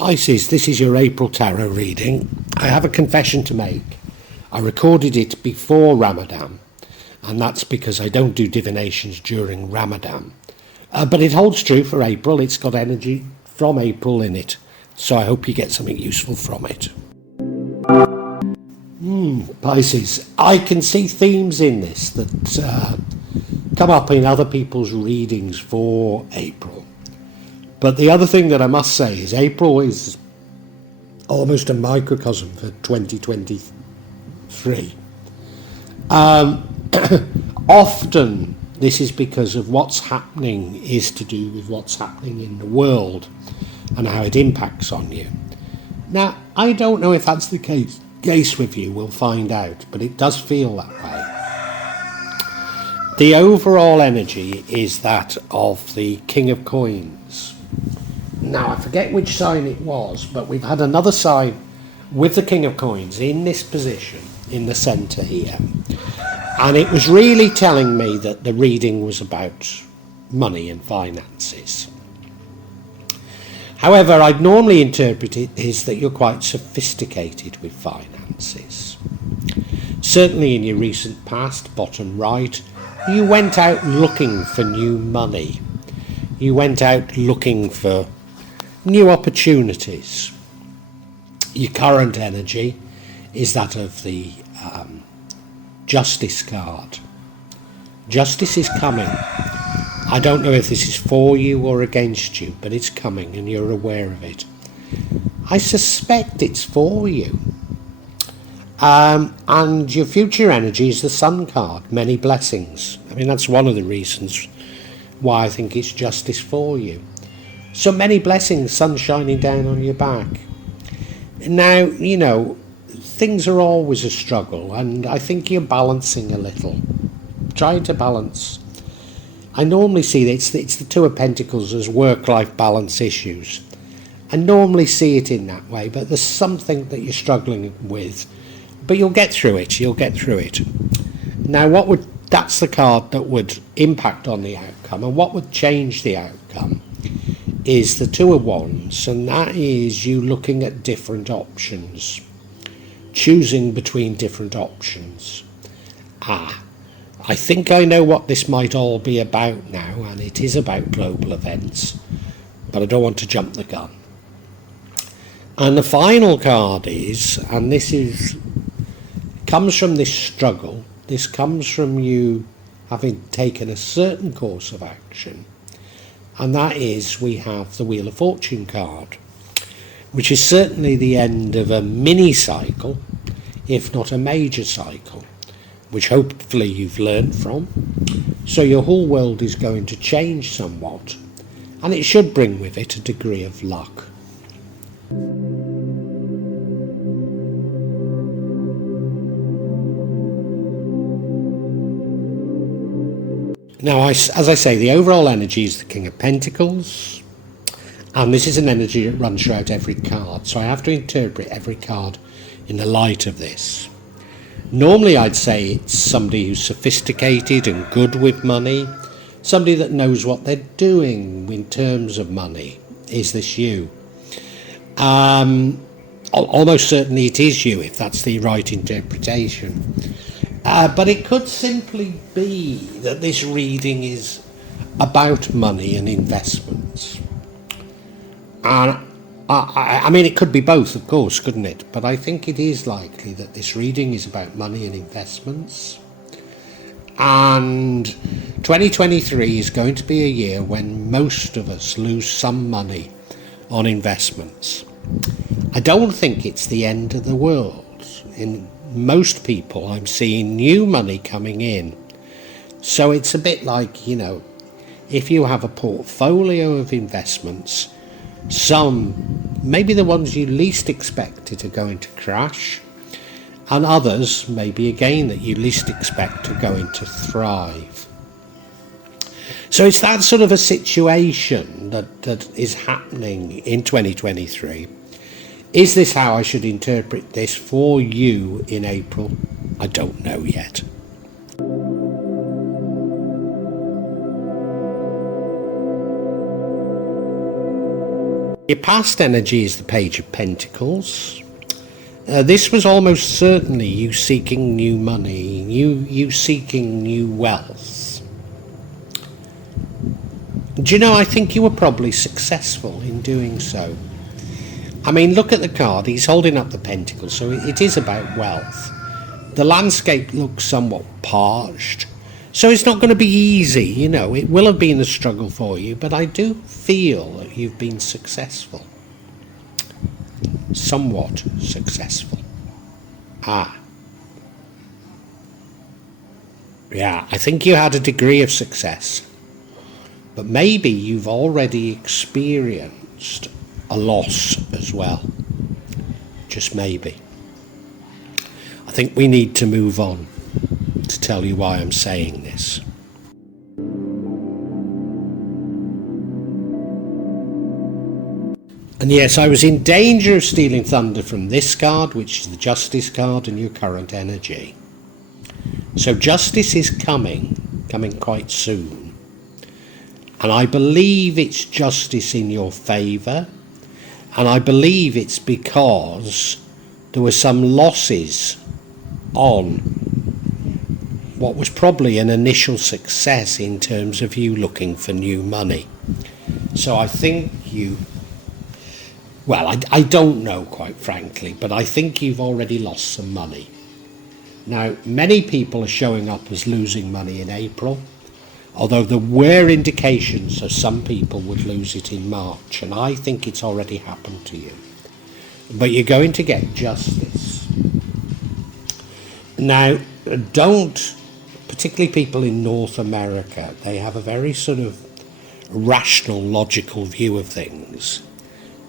Pisces, this is your April tarot reading. I have a confession to make. I recorded it before Ramadan, and that's because I don't do divinations during Ramadan. But it holds true for April. It's got energy from April in it, so I hope you get something useful from it. Pisces, I can see themes in this that come up in other people's readings for April. But the other thing that I must say is April is almost a microcosm for 2023. Often this is because of what's happening is to do with what's happening in the world and how it impacts on you. Now, I don't know if that's the case with you, we'll find out, but it does feel that way. The overall energy is that of the King of Coins. Now, I forget which sign it was, but we've had another sign with the King of Coins in this position, in the centre here. And it was really telling me that the reading was about money and finances. However, I'd normally interpret it as that you're quite sophisticated with finances. Certainly in your recent past, bottom right, you went out looking for new money. You went out looking for new opportunities. Your current energy is that of the Justice card. Justice is coming. I don't know if this is for you or against you, but it's coming and you're aware of it. I suspect it's for you. And your future energy is the Sun card, many blessings. I mean, that's one of the reasons why I think it's justice for you. So many blessings, sun shining down on your back. Now, you know, things are always a struggle, and I think you're balancing a little, trying to balance. I normally see that it's the Two of Pentacles as work-life balance issues. I normally see it in that way, but there's something that you're struggling with. But you'll get through it, Now, that's the card that would impact on the outcome, and what would change the outcome is the Two of Wands, and that is you looking at different options, choosing between different options. I think I know what this might all be about now, and it is about global events, but I don't want to jump the gun. And the final card is, and comes from this struggle, this comes from you having taken a certain course of action, and that is we have the Wheel of Fortune card, which is certainly the end of a mini cycle, if not a major cycle, which hopefully you've learned from. So your whole world is going to change somewhat, and it should bring with it a degree of luck. Now, as I say, the overall energy is the King of Pentacles, and this is an energy that runs throughout every card, so I have to interpret every card in the light of this. Normally I'd say it's somebody who's sophisticated and good with money, somebody that knows what they're doing in terms of money. Is this you? Almost certainly it is you, if that's the right interpretation. But it could simply be that this reading is about money and investments. And I mean, it could be both, of course, couldn't it? But I think it is likely that this reading is about money and investments. And 2023 is going to be a year when most of us lose some money on investments. I don't think it's the end of the world. In most people, I'm seeing new money coming in. So it's a bit like, you know, if you have a portfolio of investments, some, maybe the ones you least expected are going to crash, and others, maybe again, that you least expect are going to thrive. So it's that sort of a situation that is happening in 2023. Is this how I should interpret this for you in April? I don't know yet. Your past energy is the Page of Pentacles. This was almost certainly you seeking new money, you seeking new wealth. Do you know, I think you were probably successful in doing so. I mean, look at the card. He's holding up the Pentacles, so it is about wealth. The landscape looks somewhat parched, so it's not going to be easy, you know. It will have been a struggle for you, but I do feel that you've been successful. Somewhat successful. Yeah, I think you had a degree of success, but maybe you've already experienced a loss as well. Just maybe. I think we need to move on to tell you why I'm saying this. And yes, I was in danger of stealing thunder from this card, which is the Justice card, and your current energy. So justice is coming quite soon. And I believe it's justice in your favour. And I believe it's because there were some losses on what was probably an initial success in terms of you looking for new money. So I think you... Well, I don't know, quite frankly, but I think you've already lost some money. Now, many people are showing up as losing money in April, although there were indications that some people would lose it in March, and I think it's already happened to you. But you're going to get justice. Now, don't, particularly people in North America, they have a very sort of rational, logical view of things.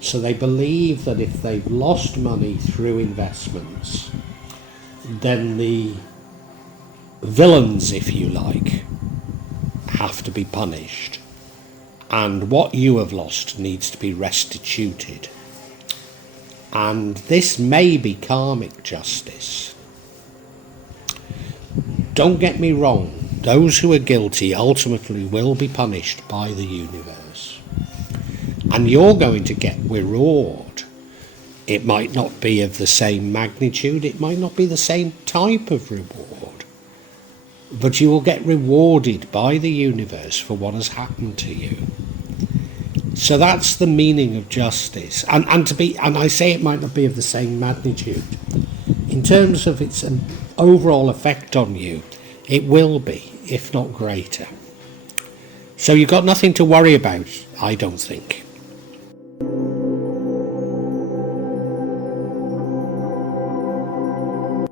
So they believe that if they've lost money through investments, then the villains, if you like, have to be punished. And what you have lost needs to be restituted. And this may be karmic justice. Don't get me wrong, those who are guilty ultimately will be punished by the universe. And you're going to get reward. It might not be of the same magnitude, it might not be the same type of reward, but you will get rewarded by the universe for what has happened to you. So that's the meaning of justice. And I say it might not be of the same magnitude. In terms of its overall effect on you, it will be, if not greater. So you've got nothing to worry about, I don't think.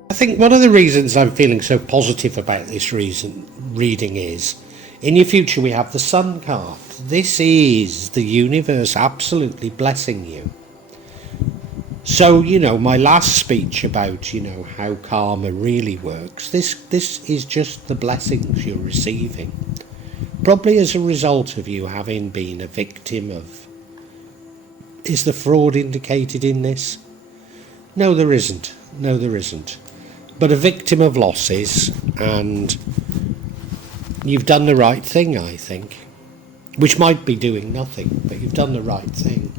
I think one of the reasons I'm feeling so positive about this reading is, in your future we have the Sun card. This is the universe absolutely blessing you. So, you know, my last speech about, you know, how karma really works, this is just the blessings you're receiving. Probably as a result of you having been a victim of... Is the fraud indicated in this? No, there isn't. No, there isn't. But a victim of losses, and you've done the right thing, I think. Which might be doing nothing, but you've done the right thing.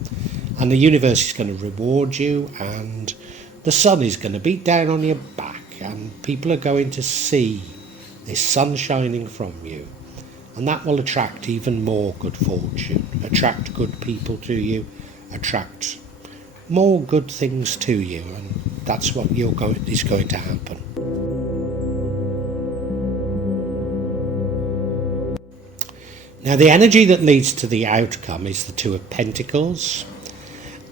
And the universe is going to reward you, and the sun is going to beat down on your back, and people are going to see this sun shining from you. And that will attract even more good fortune, attract good people to you, attract more good things to you, and that's what is going to happen. Now, the energy that leads to the outcome is the Two of Pentacles.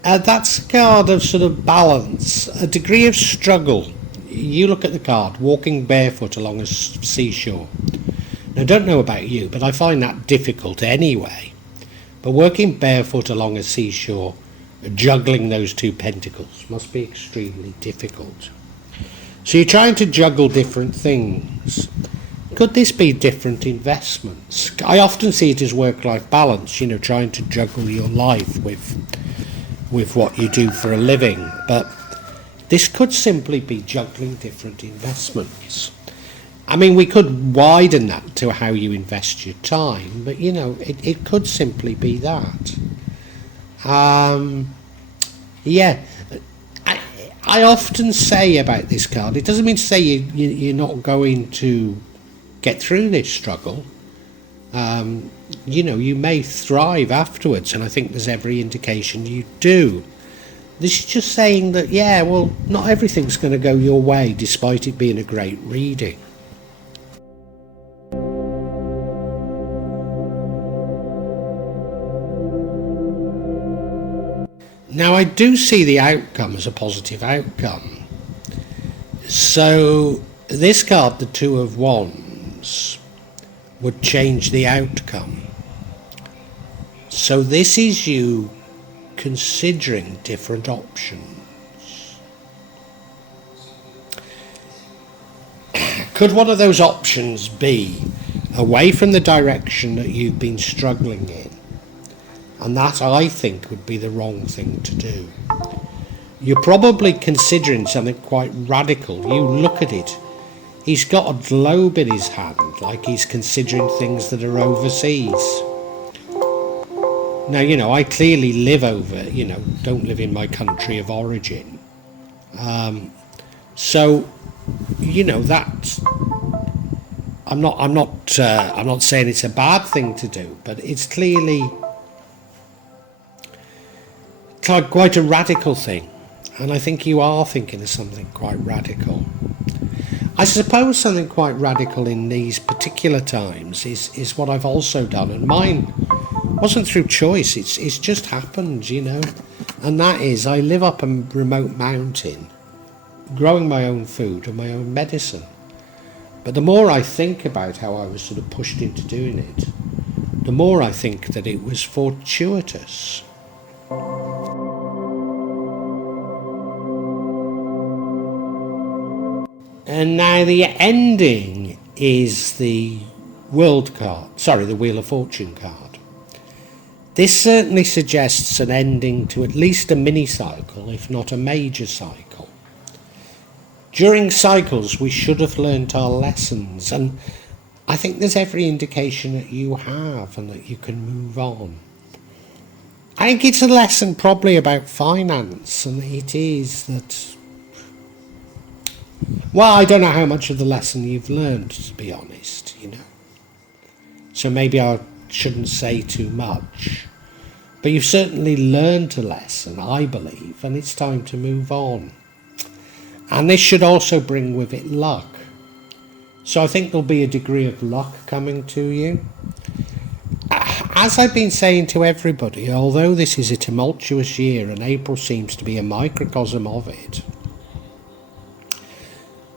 That's a card of sort of balance, a degree of struggle. You look at the card, walking barefoot along a seashore. Now, I don't know about you, but I find that difficult anyway. But working barefoot along a seashore, juggling those two pentacles, must be extremely difficult. So you're trying to juggle different things. Could this be different investments? I often see it as work-life balance, you know, trying to juggle your life with what you do for a living. But this could simply be juggling different investments. I mean, we could widen that to how you invest your time, but, you know, it could simply be that. Yeah, I often say about this card, it doesn't mean to say you're not going to get through this struggle. You may thrive afterwards, and I think there's every indication you do. This is just saying that, yeah, well, not everything's going to go your way, despite it being a great reading. Now, I do see the outcome as a positive outcome. So, this card, the Two of Wands, would change the outcome. So this is you considering different options. Could one of those options be away from the direction that you've been struggling in? And that, I think, would be the wrong thing to do. You're probably considering something quite radical. You look at it, he's got a globe in his hand, like he's considering things that are overseas. Now, I clearly live don't live in my country of origin. So, that I'm not saying it's a bad thing to do, but it's clearly quite a radical thing. And I think you are thinking of something quite radical. I suppose something quite radical in these particular times is what I've also done, and mine wasn't through choice, it's just happened, and that is I live up a remote mountain, growing my own food and my own medicine. But the more I think about how I was sort of pushed into doing it, the more I think that it was fortuitous. And now the ending is the Wheel of Fortune card. This certainly suggests an ending to at least a mini cycle, if not a major cycle. During cycles, we should have learnt our lessons, and I think there's every indication that you have and that you can move on. I think it's a lesson probably about finance, and it is that, well, I don't know how much of the lesson you've learned, to be honest, So maybe I shouldn't say too much. But you've certainly learned a lesson, I believe, and it's time to move on. And this should also bring with it luck. So I think there'll be a degree of luck coming to you. As I've been saying to everybody, although this is a tumultuous year and April seems to be a microcosm of it,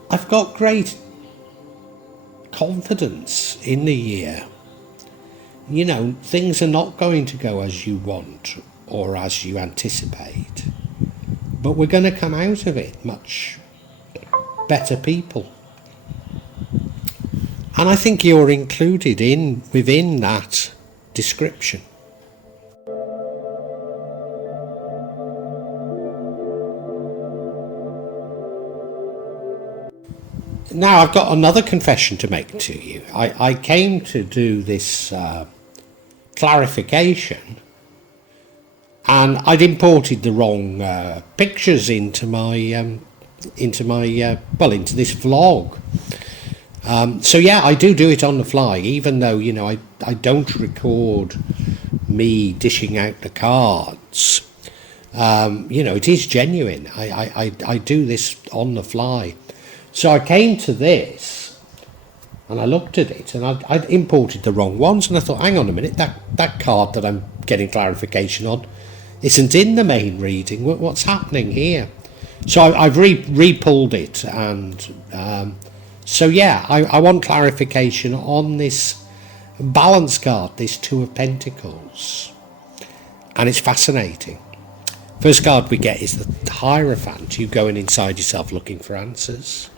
I've got great confidence in the year. Things are not going to go as you want or as you anticipate, but we're going to come out of it much better people. And I think you're included within that description. Now, I've got another confession to make to you. I came to do this clarification, and I'd imported the wrong pictures into this vlog. So yeah, I do it on the fly, even though I don't record me dishing out the cards. It is genuine. I do this on the fly. So I came to this, and I looked at it, and I'd imported the wrong ones, and I thought, hang on a minute, that card that I'm getting clarification on isn't in the main reading. What's happening here? So I've re-pulled it, and so yeah, I want clarification on this balance card, this Two of Pentacles, and it's fascinating. First card we get is the Hierophant, you going inside yourself looking for answers.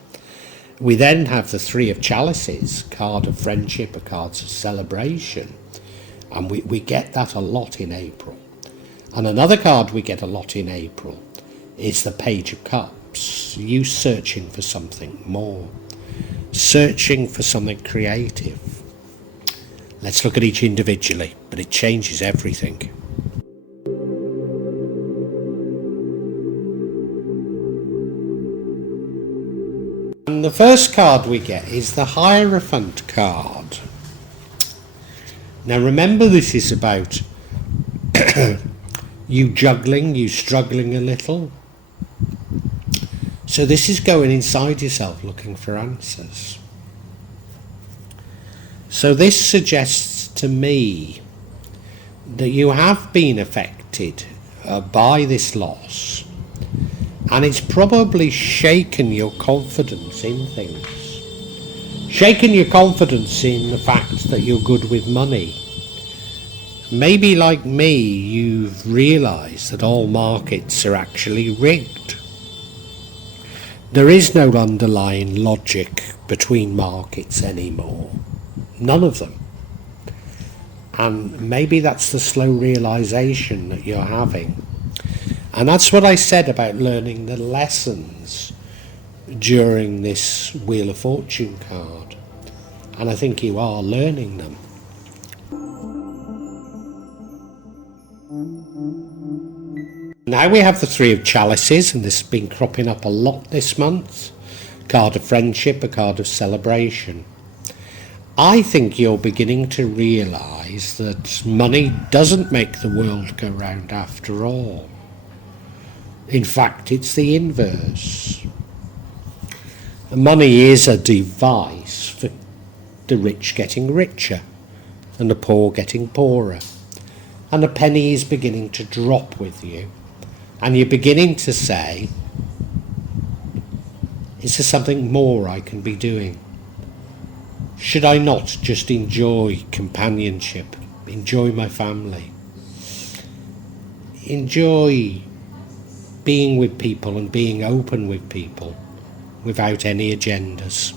We then have the Three of Chalices, card of friendship, a card of celebration, and we get that a lot in April. And another card we get a lot in April is the Page of Cups, you searching for something more, searching for something creative. Let's look at each individually, but it changes everything. And the first card we get is the Hierophant card. Now remember, this is about you juggling, you struggling a little. So this is going inside yourself looking for answers. So this suggests to me that you have been affected by this loss, and it's probably shaken your confidence in things. Shaken your confidence in the fact that you're good with money. Maybe like me, you've realised that all markets are actually rigged. There is no underlying logic between markets anymore. None of them. And maybe that's the slow realisation that you're having. And that's what I said about learning the lessons during this Wheel of Fortune card. And I think you are learning them. Now we have the Three of Chalices, and this has been cropping up a lot this month. A card of friendship, a card of celebration. I think you're beginning to realise that money doesn't make the world go round after all. In fact, it's the inverse. Money is a device for the rich getting richer and the poor getting poorer. And the penny is beginning to drop with you. And you're beginning to say, is there something more I can be doing? Should I not just enjoy companionship, enjoy my family, enjoy being with people and being open with people without any agendas?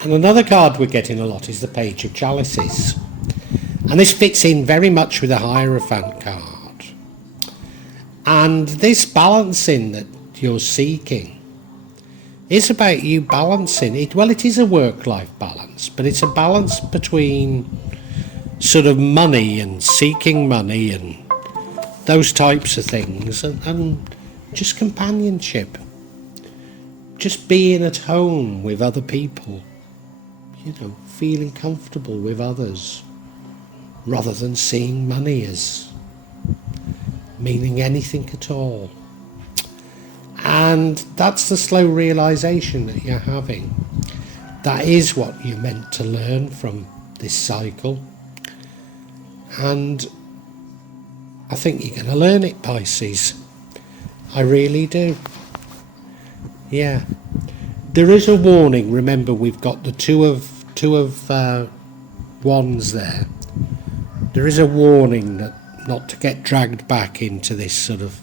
And another card we're getting a lot is the Page of Chalices. And this fits in very much with the Hierophant card. And this balancing that you're seeking is about you balancing it. Well, it is a work-life balance, but it's a balance between sort of money and seeking money and those types of things, and just companionship. Just being at home with other people. You know, feeling comfortable with others, rather than seeing money as meaning anything at all. And that's the slow realisation that you're having. That is what you're meant to learn from this cycle. And I think you're going to learn it, Pisces. I really do. Yeah. There is a warning. Remember, we've got the two of wands there. There is a warning that not to get dragged back into this sort of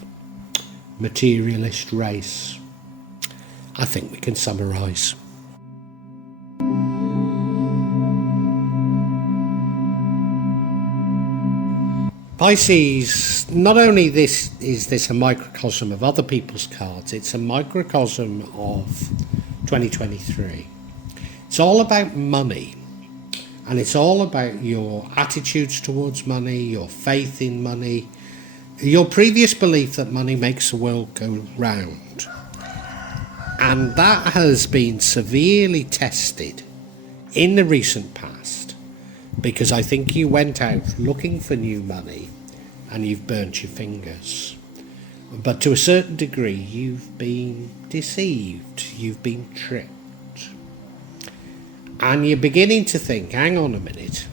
materialist race. I think we can summarise. Pisces, not only is this a microcosm of other people's cards, it's a microcosm of 2023. It's all about money, and it's all about your attitudes towards money, your faith in money, your previous belief that money makes the world go round. And that has been severely tested in the recent past, because I think you went out looking for new money and you've burnt your fingers. But to a certain degree, you've been deceived, you've been tricked. And you're beginning to think, hang on a minute,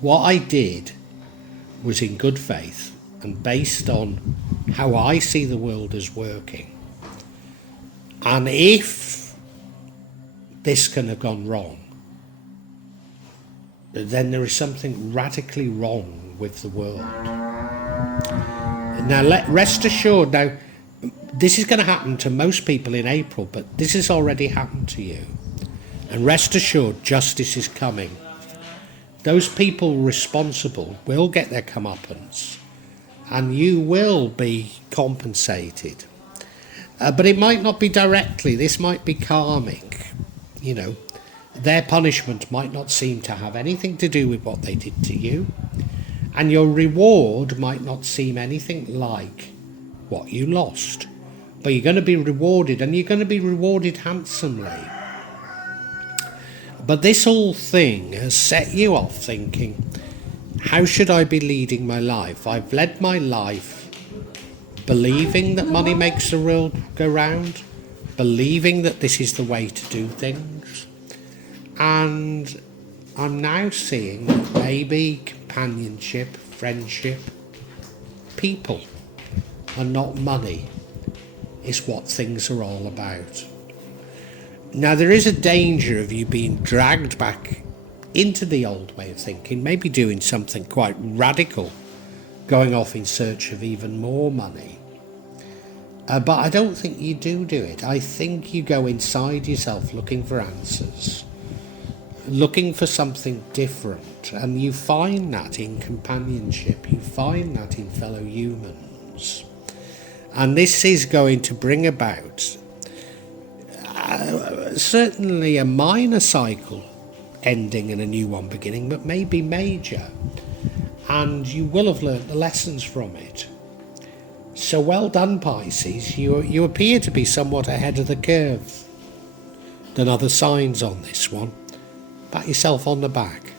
what I did was in good faith and based on how I see the world as working. And if this can have gone wrong, then there is something radically wrong with the world. Now, rest assured, now, this is going to happen to most people in April, but this has already happened to you. And rest assured, justice is coming. Those people responsible will get their comeuppance, and you will be compensated. But it might not be directly. This might be karmic. You know, their punishment might not seem to have anything to do with what they did to you. And your reward might not seem anything like what you lost. But you're going to be rewarded, and you're going to be rewarded handsomely. But this whole thing has set you off thinking, how should I be leading my life? I've led my life believing that money makes the world go round, believing that this is the way to do things. And I'm now seeing that maybe companionship, friendship, people, and not money is what things are all about. Now, there is a danger of you being dragged back into the old way of thinking, maybe doing something quite radical, going off in search of even more money. But I don't think you do it. I think you go inside yourself looking for answers, looking for something different, and you find that in companionship, you find that in fellow humans. And this is going to bring about certainly a minor cycle ending and a new one beginning, but maybe major. And you will have learnt the lessons from it. So well done, Pisces. You appear to be somewhat ahead of the curve than other signs on this one. Pat yourself on the back.